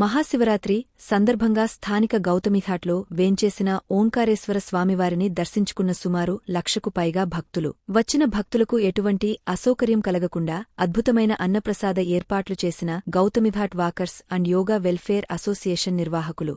మహాశివరాత్రి సందర్భంగా స్థానిక గౌతమిఘాట్లో వేంచేసిన ఓంకారేశ్వర స్వామివారిని దర్శించుకున్న సుమారు లక్షకు పైగా భక్తులు. వచ్చిన భక్తులకు ఎటువంటి అసౌకర్యం కలగకుండా అద్భుతమైన అన్నప్రసాద ఏర్పాట్లు చేసిన Gautamighat walkers and yoga welfare association నిర్వాహకులు.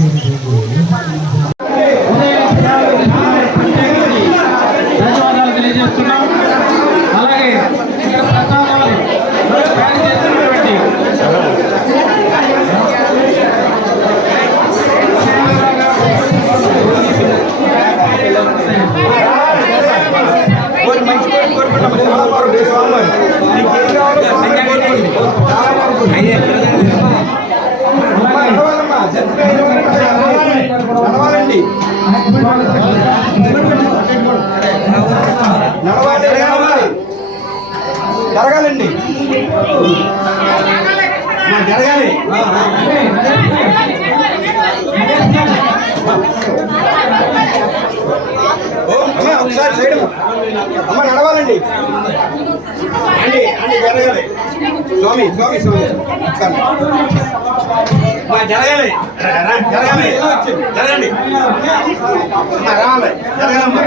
నడవాలండి నడవాలి నడవాలి జరగాలండి జరగాలి ఒకసారి సైడ్ అమ్మ. నడవాలండి. అండి అండి జరగాలి. స్వామి స్వామి స్వామి. జరగాలి. జరగాలి. జరగండి. రావాలి. జరగాలమ్మా.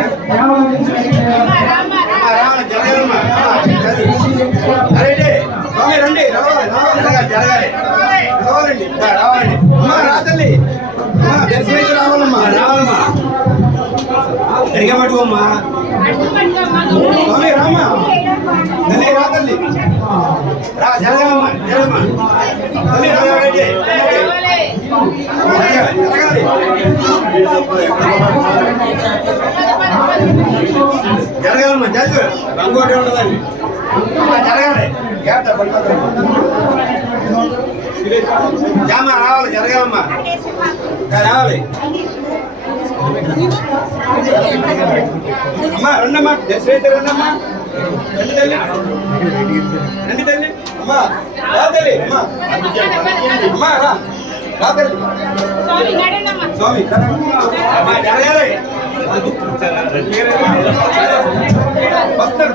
పట్టుకోమ్మా స్వామి రామా. తల్లి రా తల్లి. రా జరగాలమ్మా జరగమ్మా. తల్లి రావాలి జరగాలి జరగాలమ్మా జరగ రంగోటి ఉండదండి జరగాలి. ఏట పడిపోతుంది. జామా రావాలి జరగాలమ్మా. రావాలి. అమ్మా రెండమ్మా. దశరథ రెండమ్మా. రండి తల్లి. రండి తల్లి. అమ్మా రా తల్లి. అమ్మా. అమ్మా రా. రా తల్లి. స్వామి అమ్మా జరగాలి వస్తారు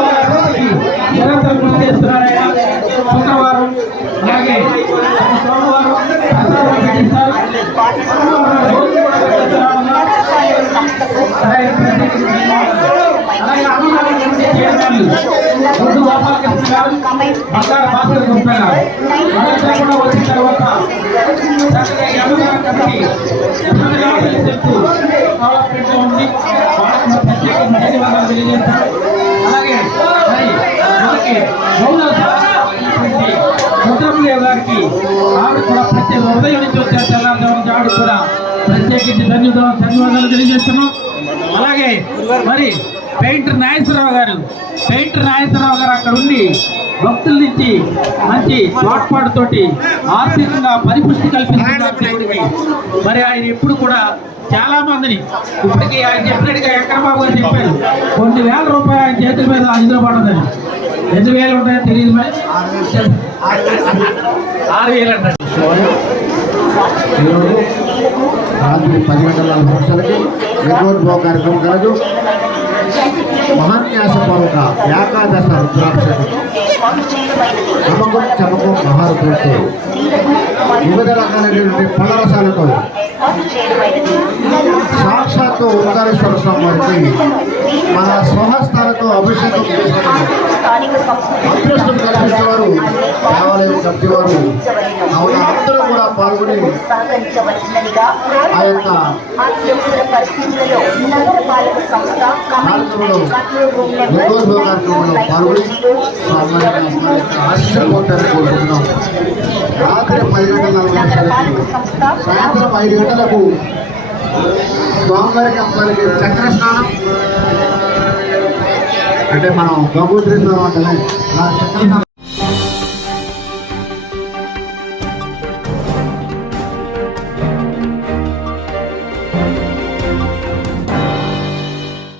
వచ్చేస్తలేదు నడవాలి శుక్రవారం అలాగే సోమవారం ప్రసాదం పెట్టిస్తారు. అలాగే అన్నదానం చేసే రెండు గోపాలకృష్ణ గారు బంగారు భాస్కర్ గుప్తా గారు కూడా వచ్చిన తర్వాత ఆవిడ కూడా ప్రతి ఉదయం నుంచి వచ్చే తెల్లారుజాము ఆవిడ కూడా ప్రత్యేకించి ధన్యవాదాలు ధన్యవాదాలు తెలియజేస్తున్నాం. అలాగే మరి పెయింటర్ నాగేశ్వరరావు గారు పెయింటర్ నాగేశ్వరరావు గారు అక్కడ ఉండి భక్తుల నుంచి మంచి తోడ్పాటుతోటి ఆర్థికంగా పరిపుష్టి కల్పిస్తున్నారు మరి ఆయన ఎప్పుడు కూడా చాలా మందిని. ఇప్పటికి ఆయన చెప్పినట్టుగా వెంకటబాబు అని చెప్పారు. కొన్ని వేల రూపాయలు ఆయన చేతుల మీద అందులో పడదని ఎన్ని వేలు ఉంటాయో తెలియదు మరి. ఆరు వేలు అంటారు. ఈరోజు రాత్రి పది గంటల నాలుగు నిమిషాలకి నిర్వోద్భవ కార్యక్రమం కలదు. మహాన్యాసపూర్వక ఏకాదశ రుద్రాక్షలు చమకం చమకం మహారుద్రులతో వివిధ రకాలైనటువంటి పళ్ళ రసాలతో సాక్షాత్తు ఓంకారేశ్వర స్వామి వారికి మన స్వహస్తాలతో అభిషేకం చేసుకున్నాం అదృష్టం కల్పించేవారు దేవాలయం కట్టేవారు కావున అందరూ కూడా పాల్గొని ఆ యొక్క కార్యక్రమంలో నిర్వోద్భవ కార్యక్రమంలో పాల్గొని స్వామివారి ఆశీర్వాదాన్ని కోరుకుంటున్నాం. రాత్రి పది గంటల సాయంత్రం ఐదు గంటలకు స్వామివారికి అమ్మవారికి చక్ర స్నానం. అంటే మనం గంగోత్రి స్నానం అంటే చక్ర స్నానం